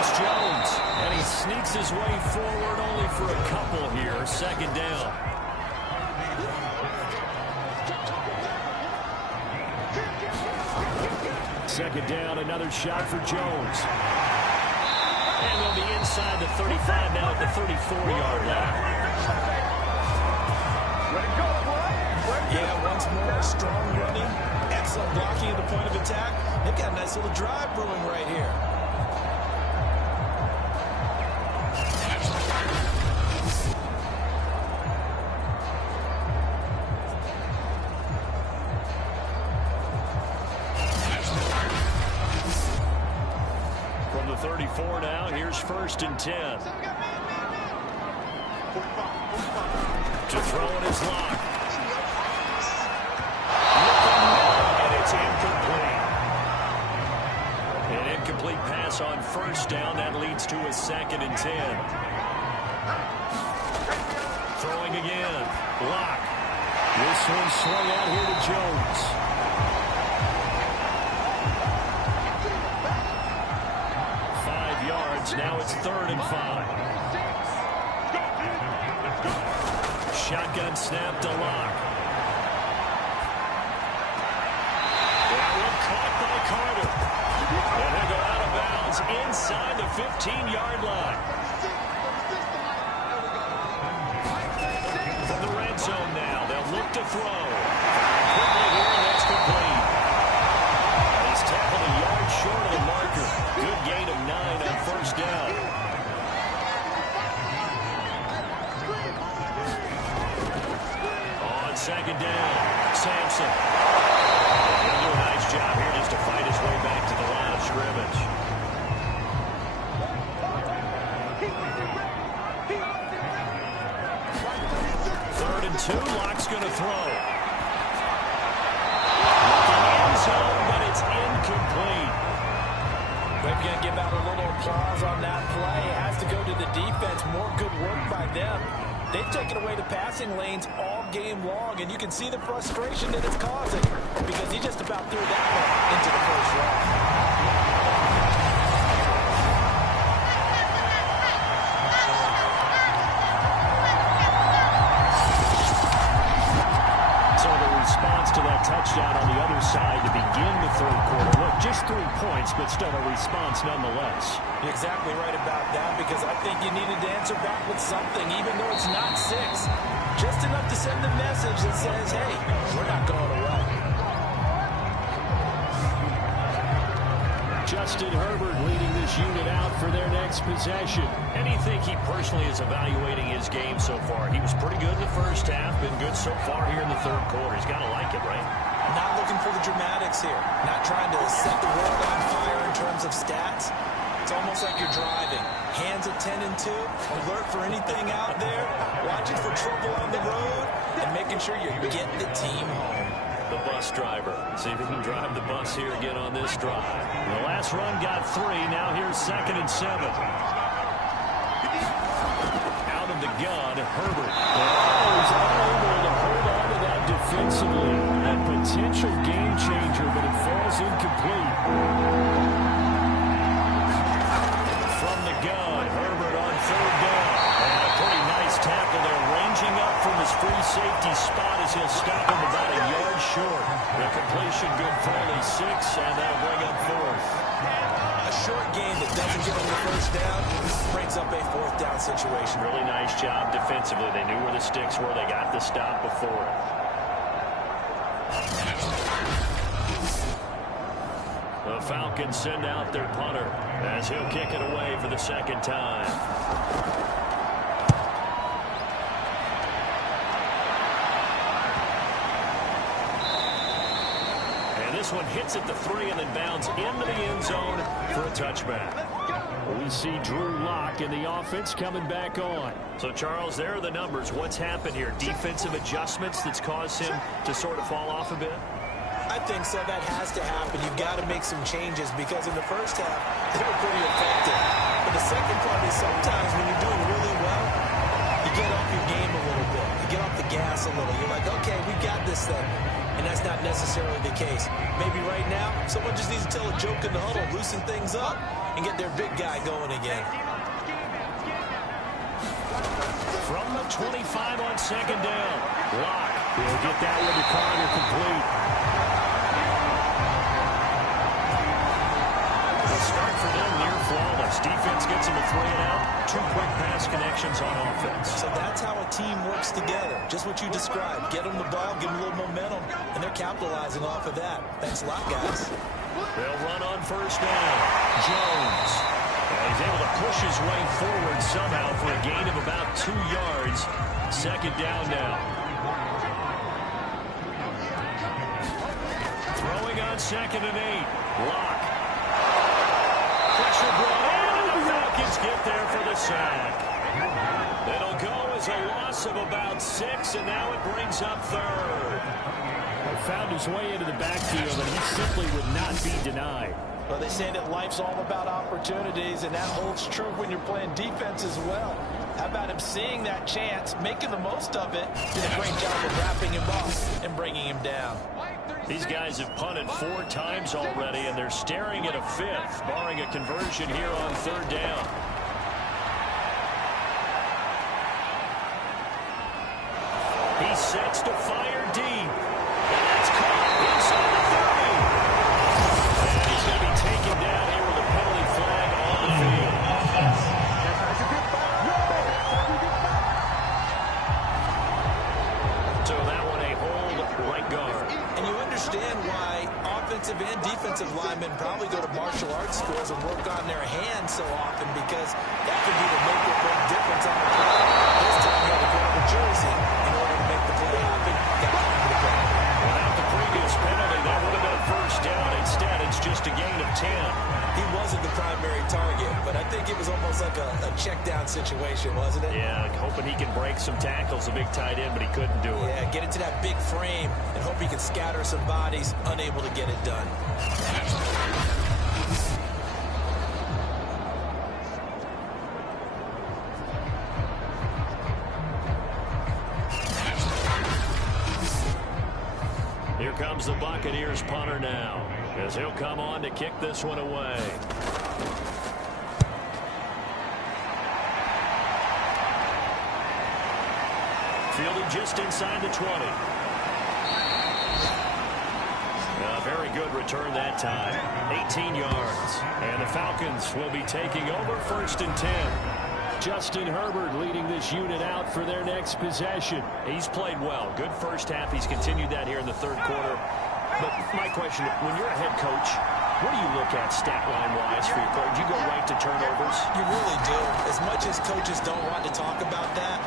it's Jones, and he sneaks his way forward only for a couple here. Second down. second down, another shot for Jones. And they'll be inside the 35 now at the 34-yard line. Yeah, once more, strong running, excellent blocking at the point of attack. They've got a nice little drive brewing right here. From the 34 now, here's 1st and 10. To throw in his lock. And it's incomplete. An incomplete pass on 1st down. That leads to a 2nd and 10. Throwing again. Lock. This one swung out here to Jones. 5 yards. Now it's 3rd and 5. Shotgun snap to Lock. That one caught by Carter. And he'll go out of bounds inside the 15-yard line. From the red zone now, they'll look to throw. Quickly here, and that's complete. He's tackled a yard short of the marker. Good gain of 9 on 1st down. On 2nd down, Sampson. He'll do a nice job here just to fight his way back to the line of scrimmage. 3rd and 2, Lock's going to throw. Looking end zone, but it's incomplete. We're going to give out a little applause on that play. It has to go to the defense. More good work by them. They've taken away the passing lanes all game long, and you can see the frustration that it's causing because he just about threw that one into the first row. Response to that touchdown on the other side to begin the 3rd quarter. Look, just 3 points, but still a response nonetheless. You're exactly right about that because I think you needed to answer back with something, even though it's not 6. Just enough to send a message that says, hey, we're not going away. Justin Herbert leading this unit out for their next possession. And you think he personally is evaluating his game so far? He was pretty good in the 1st half, been good so far here in the 3rd quarter. He's got to like it, right? Not looking for the dramatics here. Not trying to set the world on fire in terms of stats. It's almost like you're driving. Hands at 10 and 2, alert for anything out there, watching for trouble on the road, and making sure you're getting the team home. The bus driver. See if he can drive the bus here again on this drive. The last run got 3. Now here's 2nd and 7. Out of the gun, Herbert. Oh, he's unable to hold on to that defensively. A potential game changer, but it falls incomplete. From the gun, Herbert on 3rd down. And a pretty nice tackle there, ranging up from his free safety spot as he'll stop him about a yard short. The completion good for only 6, and that'll bring up 4th. A short game that doesn't get him the 1st down brings up a 4th down situation. Really nice job defensively. They knew where the sticks were. They got the stop before it. The Falcons send out their punter as he'll kick it away for the 2nd time. This one hits at the 3 and then bounds into the end zone for a touchback. We see Drew Lock in the offense coming back on. So, Charles, there are the numbers. What's happened here? Defensive adjustments that's caused him to sort of fall off a bit? I think so. That has to happen. You've got to make some changes because in the 1st half, they were pretty effective. But the second part is sometimes when you're doing really well, you get off your game a little bit. You get off the gas a little. You're like, okay, we got this thing. And that's not necessarily the case. Maybe right now, someone just needs to tell a joke in the huddle, loosen things up, and get their big guy going again. From the 25 on 2nd down. Lock. He'll get that one to Carter complete. forcing to 3 and out. 2 quick pass connections on offense. So that's how a team works together. Just what you described. Get them the ball, give them a little momentum, and they're capitalizing off of that. Thanks a lot, guys. They'll run on first down. Jones. And he's able to push his way forward somehow for a gain of about 2 yards. Second down now. Throwing on 2nd and 8. Lock. Pressure brought in, and the Falcons get there for the sack. It'll go as a loss of about 6, and now it brings up 3rd. Found his way into the backfield, and he simply would not be denied. Well, they say that life's all about opportunities, and that holds true when you're playing defense as well. How about him seeing that chance, making the most of it, did a great job of wrapping him up and bringing him down. These guys have punted 4 times already, and they're staring at a 5th, barring a conversion here on 3rd down. He sets to fire deep. And that's caught inside the 30. And he's going to be taken down here with a penalty flag on the field. So that one a hold right guard. And you understand why offensive and defensive linemen probably go to martial arts schools and work on their hands so often, because that could be the make or break difference on the play. This time he had to grab a jersey in order to make the play happen. Got back into the ground. Without the previous penalty, that would have been first down. Instead, it's just a gain of 10. He wasn't the primary target, but I think it was almost like a check down situation, wasn't it? Yeah, hoping he can break some tackles, a big tight end, but he couldn't do it. Yeah, get into that big frame and hope he can scatter some bodies, unable to get it done. Here comes the Buccaneers punter now, as he'll come on to kick this one away. Fielded just inside the 20. A very good return that time. 18 yards. And the Falcons will be taking over 1st and 10. Justin Herbert leading this unit out for their next possession. He's played well. Good first half. He's continued that here in the 3rd quarter. But my question, when you're a head coach, what do you look at stat line-wise for your player? Do you go right to turnovers? You really do. As much as coaches don't want to talk about that,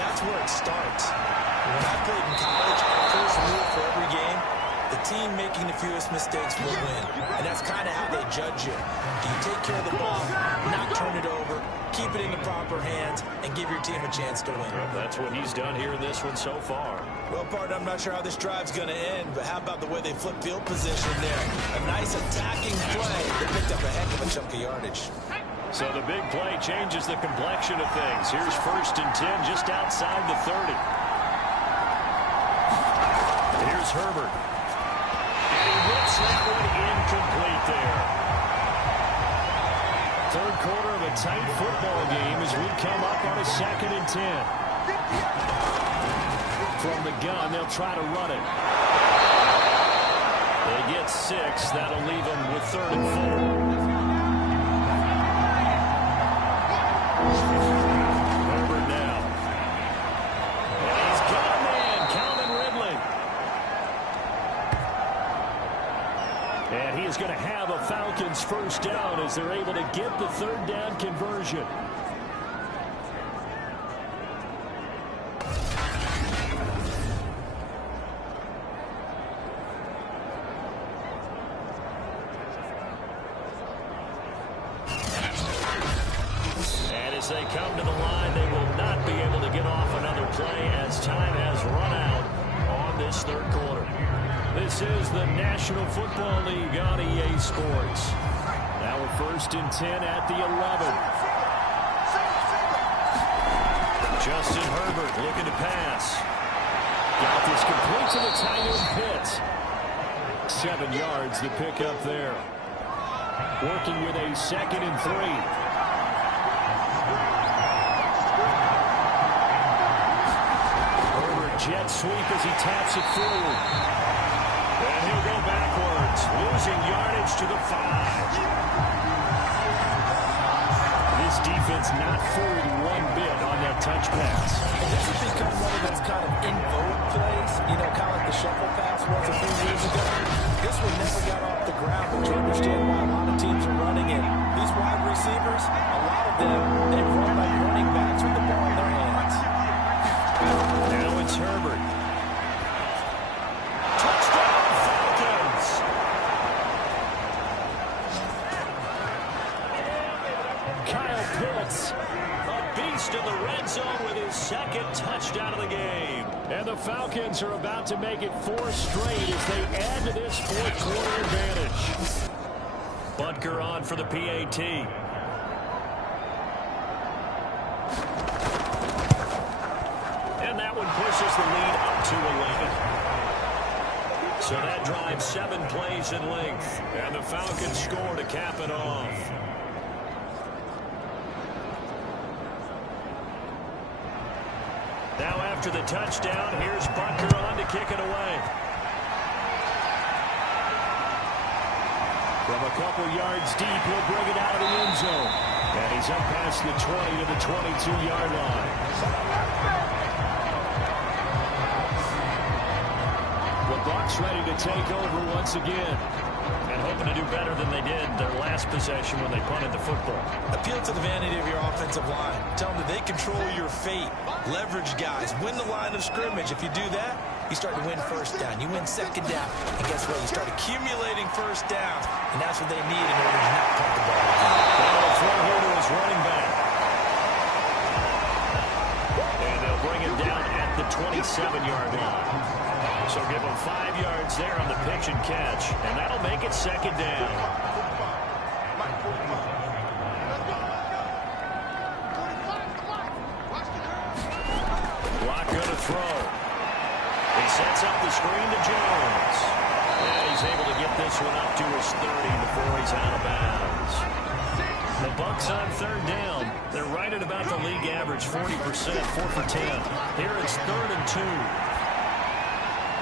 that's where it starts. When I played in college, our first rule for every game, the team making the fewest mistakes will win. And that's kind of how they judge you. Do you take care of the ball, not turn it over, keep it in the proper hands, and give your team a chance to win? Well, that's what he's done here in this one so far. Well, partner, I'm not sure how this drive's going to end, but how about the way they flip field position there? A nice attacking play that picked up a heck of a chunk of yardage. So the big play changes the complexion of things. Here's 1st and 10 just outside the 30. Here's Herbert. And he whips that one incomplete there. 3rd quarter of a tight football game as we come up on a 2nd and 10. From the gun, they'll try to run it. They get 6. That'll leave them with 3rd and 4. Herbert now. And he's got a man, Calvin Ridley. And he is going to have a Falcons 1st down as they're able to get the 3rd down conversion. As they come to the line, they will not be able to get off another play as time has run out on this 3rd quarter. This is the National Football League on EA Sports. Now we're 1st and 10 at the 11. Justin Herbert looking to pass. Got this complete to the tight end Pitts. 7 yards to pick up there. Working with a 2nd and 3. Jet sweep as he taps it forward. And he'll go backwards, losing yardage to the 5. This It's not fooled one bit on that touch pass. And this has become one of those kind of in vogue plays, you know, kind of like the shuffle pass was a few years ago. This one never got off the ground, but you understand why a lot of teams are running it. These wide receivers, a lot of them, they run like running backs with the ball in their hands. Now it's Herbert. Touchdown, Falcons. Kyle Pitts. A beast in the red zone with his second touchdown of the game. And the Falcons are about to make it 4 straight as they add to this fourth quarter advantage. Butker on for the PAT. And that one pushes the lead up to 11. So that drives 7 plays in length. And the Falcons score to cap it off. Now after the touchdown, here's Butker on to kick it away. From a couple yards deep, he'll bring it out of the end zone. And he's up past the 20 to the 22-yard line. The Bucs ready to take over once again. And hoping to do better than they did their last possession when they punted the football. Appeal to the vanity of your offensive line. Tell them that they control your fate. Leverage guys. Win the line of scrimmage. If you do that, you start to win first down. You win second down. And guess what? You start accumulating first downs. And that's what they need in order to not punt the ball. Now they'll throw here to his running back. And they'll bring him down at the 27-yard line. So give him 5 yards there on the pitch and catch. And that'll make it second down. Block going to throw. He sets up the screen to Jones. And he's able to get this one up to his 30 before he's out of bounds. The Bucs on third down. They're right at about the league average, 40%, 4 for 10. Here it's 3rd and 2.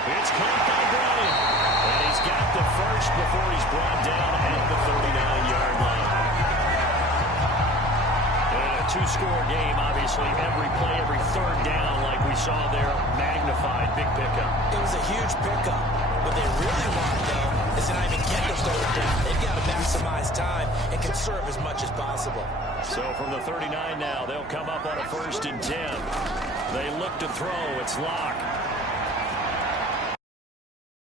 It's caught by Bryant. And he's got the first before he's brought down at the 39-yard line. And a 2-score game, obviously. Every play, every third down, like we saw there, magnified. Big pickup. It was a huge pickup. What they really want, though, is to not even get the third down. They've got to maximize time and conserve as much as possible. So from the 39 now, they'll come up on a 1st and 10. They look to throw. It's Locke.